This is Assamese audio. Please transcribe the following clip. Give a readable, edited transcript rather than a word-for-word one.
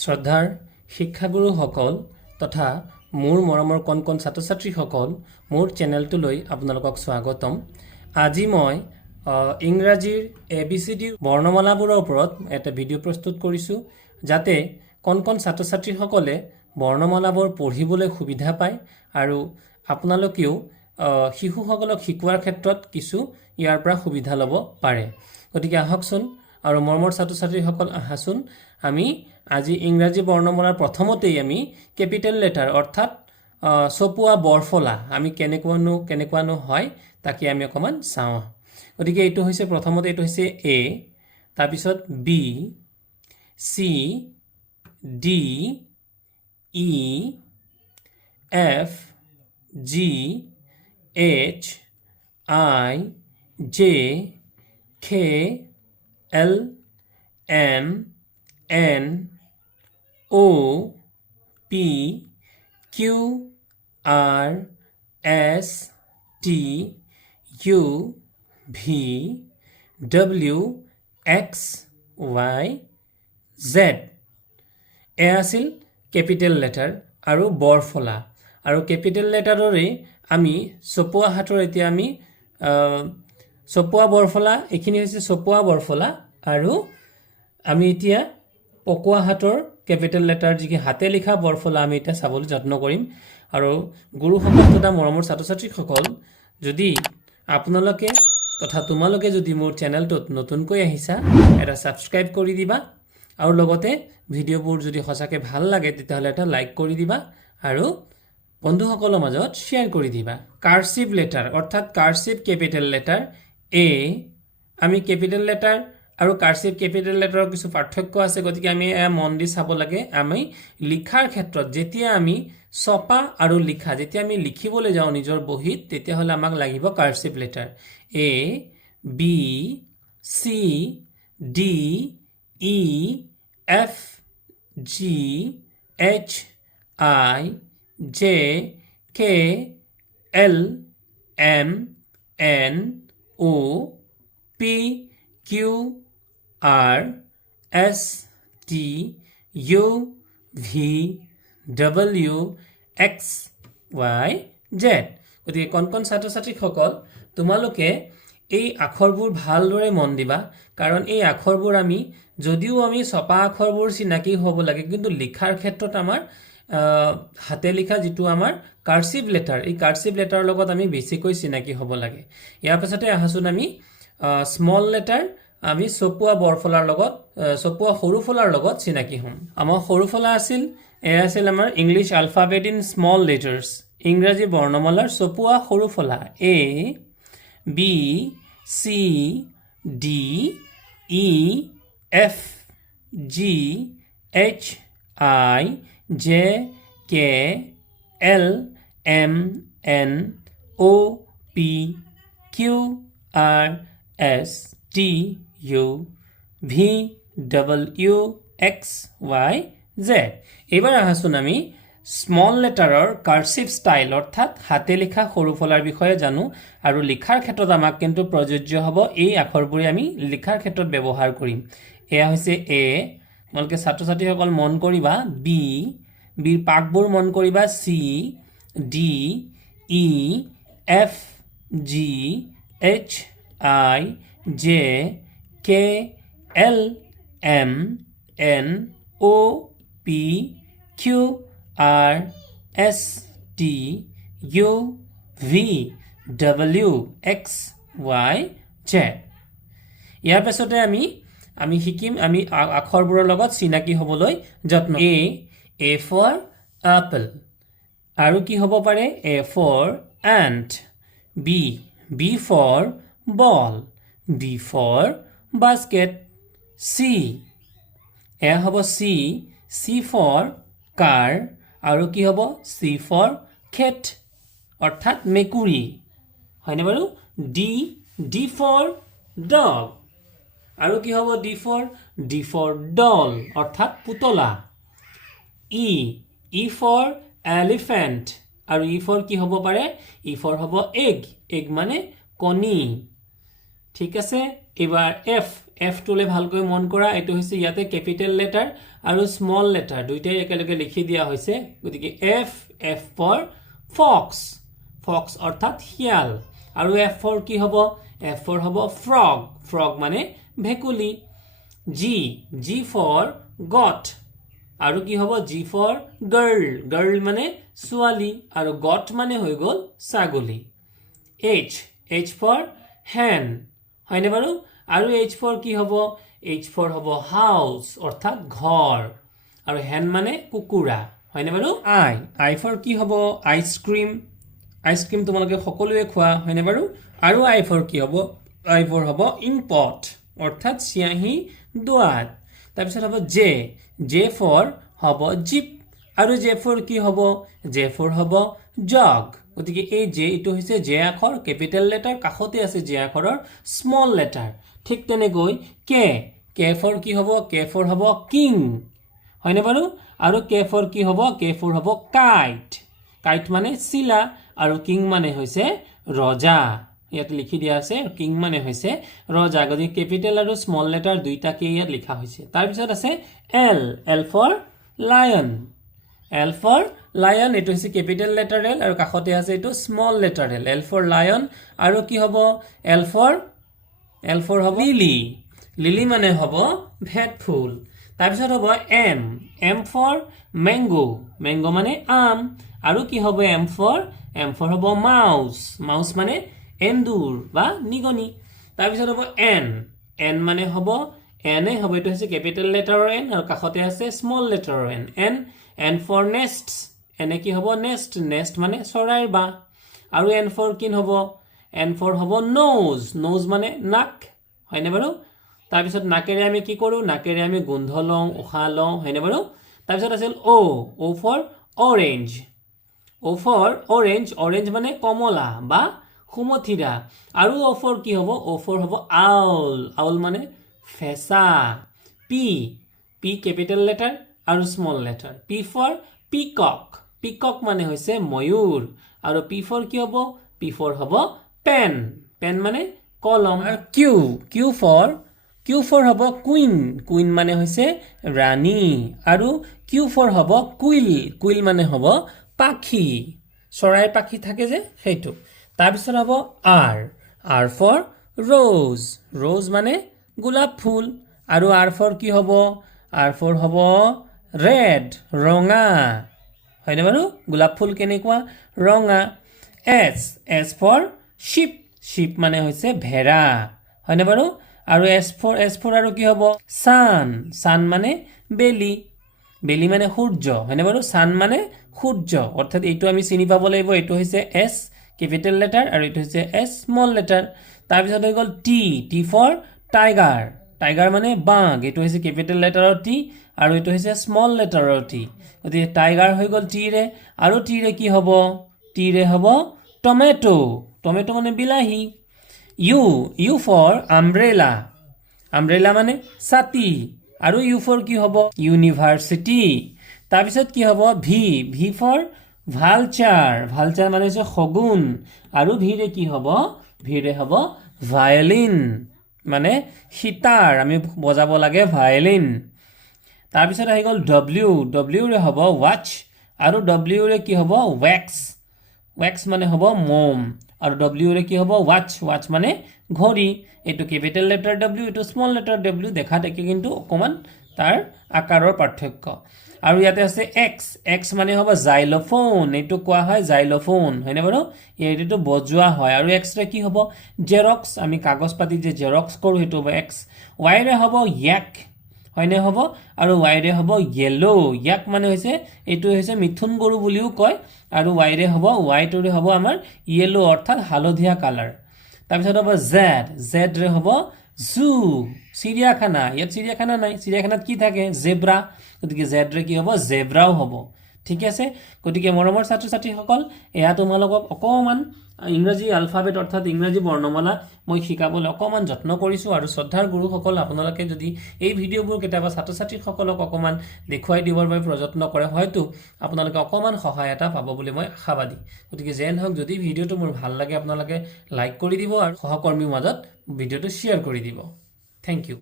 শ্ৰদ্ধাৰ শিক্ষাগুৰুসকল তথা মোৰ মৰমৰ কণ কণ ছাত্ৰ ছাত্ৰীসকল মোৰ চেনেলটোলৈ আপোনালোকক স্বাগতম। আজি মই ইংৰাজীৰ ABCD বৰ্ণমালাবোৰৰ ওপৰত এটা ভিডিঅ' প্ৰস্তুত কৰিছোঁ যাতে কণ কণ ছাত্ৰ ছাত্ৰীসকলে বৰ্ণমালাবোৰ পঢ়িবলৈ সুবিধা পায় আৰু আপোনালোকেও শিশুসকলক শিকোৱাৰ ক্ষেত্ৰত কিছু ইয়াৰ পৰা সুবিধা ল'ব পাৰে। গতিকে আহকচোন আৰু মৰমৰ ছাত্ৰ ছাত্ৰীসকল আহাচোন আমি আজি ইংৰাজী বৰ্ণমালাৰ প্ৰথমতেই আমি কেপিটেল লেটাৰ অৰ্থাৎ চপুৱা বৰফলা আমি কেনেকুৱানো হয় তাকে আমি অকমান চাওঁ। গতিকে এইটো হৈছে প্ৰথমতে এইটো হৈছে A, তাৰপিছত B, C, D, E, F, G, H, I, J, K, L, M, N, O, P, Q, R, S, T, U, V, W, X, Y, Z এয়া আছিল কেপিটেল লেটাৰ আৰু বৰফলা আৰু কেপিটেল লেটাৰৰে আমি চপুৱা হাতৰ এতিয়া আমি চপুৱা বৰফলা এইখিনি হৈছে চপুৱা বৰফলা আৰু আমি এতিয়া পকোৱা হাতৰ কেপিটেল লেটাৰ যিকি হাতে লিখা বৰফলা আমি এতিয়া চাবলৈ যত্ন কৰিম। আৰু গুৰুসকল তথা মৰমৰ ছাত্ৰ ছাত্ৰীসকল যদি আপোনালোকে তথা তোমালোকে যদি মোৰ চেনেলটোত নতুনকৈ আহিছা এটা ছাবস্ক্ৰাইব কৰি দিবা আৰু লগতে ভিডিঅ'বোৰ যদি সঁচাকৈ ভাল লাগে তেতিয়াহ'লে এটা লাইক কৰি দিবা আৰু বন্ধুসকলৰ মাজত শ্বেয়াৰ কৰি দিবা। কাৰ্চিভ লেটাৰ অৰ্থাৎ কাৰ্চিভ কেপিটেল লেটাৰ A আমি কেপিটেল লেটাৰ আৰু কাৰ্চিভ কেপিটেল লেটাৰৰ কিছু পাৰ্থক্য আছে গতিকে আমি এয়া মন দি চাব লাগে। আমি লিখাৰ ক্ষেত্ৰত যেতিয়া আমি ছপা আৰু লিখা যেতিয়া আমি লিখিবলৈ যাওঁ নিজৰ বহীত তেতিয়াহ'লে আমাক লাগিব cursive letter A, B, C, D, E, F, G, H, I, J, K, L, M, N, O, P, Q, R, S, T, U, V, W, X, Y, Z গতিকে কণ কণ ছাত্ৰ ছাত্ৰীসকল তোমালোকে এই আখৰবোৰ ভালদৰে মন দিবা কাৰণ এই আখৰবোৰ আমি যদিও আমি ছপা আখৰবোৰ চিনাকি হ'ব লাগে কিন্তু লিখাৰ ক্ষেত্ৰত আমাৰ হাতে লিখা যিটো আমাৰ কাৰ্চিভ লেটাৰ এই কাৰ্চিভ লেটাৰৰ লগত আমি বেছিকৈ চিনাকি হ'ব লাগে। ইয়াৰ পাছতে আহাচোন আমি স্মল লেটাৰ আমি চপুৱা বৰফলাৰ লগত চপুৱা সৰুফলাৰ লগত চিনাকি হ'ম। আমাৰ সৰুফলা আছিল এয়া আছিল আমাৰ English alphabet in small letters ইংৰাজী বৰ্ণমালাৰ চপুৱা সৰুফলা A, B, C, D, E, F, G, H, I, J, K, L, M, N, O, P, Q, R, S, T, U, V, W, X, Y, Z এইবাৰ আহাচোন আমি স্মল লেটাৰৰ কাৰ্চিভ ষ্টাইল অৰ্থাৎ হাতে লিখা সৰুফলাৰ বিষয়ে জানো আৰু লিখাৰ ক্ষেত্ৰত আমাক কিন্তু প্ৰযোজ্য হ'ব এই আখৰবোৰে আমি লিখাৰ ক্ষেত্ৰত ব্যৱহাৰ কৰিম। এয়া হৈছে A তোমালোকে ছাত্ৰ ছাত্ৰীসকল মন কৰিবা B, বিৰ পাকবোৰ মন কৰিবা C, D, E, F, G, H, I, J, K, L, M, N, O, P, Q, R, S, T, U, V, W, X, Y, Z ইয়াৰ পাছতে আমি শিকিম আমি আখৰবোৰৰ লগত চিনাকি হ'বলৈ যত্ন A for apple আৰু কি হ'ব পাৰে A for ant, B for ball, B for basket, এয়া হ'ব C for car আৰু কি হ'ব C for cat অৰ্থাৎ মেকুৰী হয়নে বাৰু D for dog আৰু কি হ'ব D for doll অৰ্থাৎ পুতলা E for elephant আৰু E for কি হ'ব পাৰে E for হ'ব egg মানে কণী ঠিক আছে। এবাৰ এফ টোলে ভালকৈ মন কৰা এইটো হৈছে ইয়াতে ক্যাপিটেল লেটাৰ আৰু স্মল লেটাৰ দুইটাই একেলগে লিখি দিয়া হৈছে গতিকে এফ ফৰ ফক্স ফক্স অৰ্থাৎ শিয়াল আৰু এফ ফৰ কি হ'ব এফ ফৰ হ'ব ফ্ৰগ মানে ভেকুলি জি ফৰ গট আৰু কি হ'ব জি ফৰ গাৰ্ল মানে ছোৱালী আৰু গট মানে হৈ গ'ল ছাগলী এইচ ফৰ হেন হয়নে বাৰু আৰু এইচ ফৰ কি হ'ব এইচ ফৰ হ'ব হাউচ অৰ্থাৎ ঘৰ আৰু হেন মানে কুকুৰা হয়নে বাৰু আই ফৰ কি হ'ব আইচক্ৰীম তোমালোকে সকলোৱে খোৱা হয়নে বাৰু আৰু আই ফৰ কি হ'ব আই ফৰ হ'ব ইনপট অৰ্থাৎ চিয়াহী দুৱাত তাৰপিছত হ'ব জে ফৰ হ'ব জিপ আৰু জে ফৰ কি হ'ব জে ফৰ হ'ব জগ গতিকে এই এইটো হৈছে জে আখৰ কেপিটেল লেটাৰ কাষতে আছে জে আখৰৰ স্মল লেটাৰ ঠিক তেনেকৈ কে ফৰ কি হ'ব কে ফৰ হ'ব কিং হয়নে বাৰু আৰু কে ফৰ কি হ'ব কে ফৰ হ'ব কাইট মানে চিলা আৰু কিং মানে হৈছে ৰজা ইয়াত লিখি দিয়া আছে কিং মানে হৈছে ৰজা গতিকে কেপিটেল আৰু স্মল লেটাৰ দুইটাকে ইয়াত লিখা হৈছে তাৰপিছত আছে এল ফৰ লায়ন এইটো হৈছে কেপিটেল লেটাৰ এল আৰু কাষতে আছে এইটো small letter L for lion আৰু কি হ'ব এল ফৰ হ'ব লিলি মানে হ'ব ভেট ফুল তাৰপিছত হ'ব এম ফৰ মেংগো মানে আম আৰু কি হ'ব এম ফৰ হ'ব মাউচ মানে এন্দুৰ বা নিগনি তাৰপিছত হ'ব এন মানে হ'ব এনে হ'ব এইটো হৈছে কেপিটেল লেটাৰৰ এন আৰু কাষতে আছে স্মল লেটাৰৰ এন ফৰ নেষ্ট এনে কি হ'ব নেষ্ট মানে চৰাইৰ বাহ আৰু এন ফৰ কি হ'ব এন ফৰ হ'ব নোজ মানে নাক হয়নে বাৰু তাৰপিছত নাকেৰে আমি কি কৰোঁ নাকেৰে আমি গোন্ধ লওঁ উশাহ লওঁ হয়নে বাৰু তাৰপিছত আছিল অ' ফৰ অৰেঞ্জ মানে কমলা বা সুমথিৰা আৰু অ' ফৰ কি হ'ব অ' ফৰ হ'ব আউল মানে ফেঁচা পি কেপিটেল লেটাৰ আৰু স্মল লেটাৰ পি ফৰ পিকক মানে হৈছে ময়ূৰ আৰু পি ফৰ কি হ'ব পি ফৰ হ'ব পেন মানে কলম আৰু কিউ ফৰ হ'ব কুইন মানে হৈছে ৰাণী আৰু কিউ ফৰ হ'ব কুইল মানে হ'ব পাখি চৰাই পাখি থাকে যে সেইটো তাৰপিছত হ'ব আৰ ফৰ ৰ'জ মানে গোলাপ ফুল আৰু আৰ ফৰ কি হ'ব আৰ ফৰ হ'ব ৰেড ৰঙা হয়নে বাৰু গোলাপ ফুল কেনেকুৱা ৰঙা এছ ফৰ শিপ মানে হৈছে ভেড়া হয়নে বাৰু আৰু এছ ফৰ আৰু কি হ'ব ছান মানে বেলি মানে সূৰ্য হয়নে বাৰু ছান মানে সূৰ্য অৰ্থাৎ এইটো আমি চিনি পাব লাগিব এইটো হৈছে এছ কেপিটেল লেটাৰ আৰু এইটো হৈছে এছ স্মল লেটাৰ তাৰপিছত হৈ গ'ল টি ফৰ টাইগাৰ মানে বাঘ এইটো হৈছে কেপিটেল লেটাৰৰ টি আৰু এইটো হৈছে স্মল লেটাৰৰ টি গতিকে টাইগাৰ হৈ গ'ল টিৰে আৰু টিৰে কি হ'ব টিৰে হ'ব টমেটো মানে বিলাহী ইউ ফৰ আমব্ৰেলা মানে ছাতি আৰু ইউ ফৰ কি হ'ব ইউনিভাৰ্চিটি তাৰপিছত কি হ'ব ভি ফৰ ভালচাৰ মানে হৈছে শগুন আৰু ভিৰে কি হ'ব ভিৰে হ'ব ভায়লিন মানে সীতাৰ আমি বজাব লাগে ভায়লিন তাৰপিছত আহি গ'ল ডব্লিউৰে হ'ব ৱাচ আৰু ডব্লিউৰে কি হ'ব ৱেক্স মানে হ'ব মম আৰু ডব্লিউৰে কি হ'ব ৱাচ মানে ঘড়ী এইটো কেপিটেল লেটাৰ ডব্লিউ এইটো স্মল লেটাৰ ডব্লিউ দেখাত একে কিন্তু অকণমান তাৰ আকাৰৰ পাৰ্থক্য আৰু ইয়াতে আছে এক্স মানে হ'ব জাইলোফোন এইটো কোৱা হয় জাইলোফোন হয়নে বাৰু এইটো বজোৱা হয় আৰু এক্সৰে কি হ'ব জেৰক্স আমি কাগজ পাতি যে জেৰক্স কৰোঁ সেইটো হ'ব এক্স ৱাইৰে হ'ব য়াক হয়নে হ'ব আৰু ৱাইৰে হ'ব য়েলো য়াক মানে হৈছে এইটো হৈছে মিথুন গৰু বুলিও কয় আৰু ৱাইৰে হ'ব ৱাইটৰে হ'ব আমাৰ য়েলো অৰ্থাৎ হালধীয়া কালাৰ তাৰপিছত হ'ব জেডৰে হ'ব জু চিৰিয়াখানা ইয়াত চিৰিয়াখানা নাই চিৰিয়াখানাত কি থাকে জেব্ৰা গতিকে জেডৰে কি হ'ব জেব্ৰাও হ'ব ঠিক আছে গতিকে মৰমৰ ছাত্ৰ ছাত্ৰীসকল এয়া তোমালোকক অকণমান ইংৰাজী আলফাবেট অৰ্থাৎ ইংৰাজী বৰ্ণমালা মই শিকাবলৈ অকণমান যত্ন কৰিছোঁ আৰু শ্ৰদ্ধাৰ গুৰুসকল আপোনালোকে যদি এই ভিডিঅ'বোৰ কেতিয়াবা ছাত্ৰ ছাত্ৰীসকলক অকণমান দেখুৱাই দিবৰ বাবে প্ৰযত্ন কৰে হয়তো আপোনালোকে অকণমান সহায় এটা পাব বুলি মই আশাবাদী গতিকে যেন হওক যদি ভিডিঅ'টো মোৰ ভাল লাগে আপোনালোকে লাইক কৰি দিব আৰু সহকৰ্মীৰ মাজত ভিডিঅ'টো শ্বেয়াৰ কৰি দিব থেংক ইউ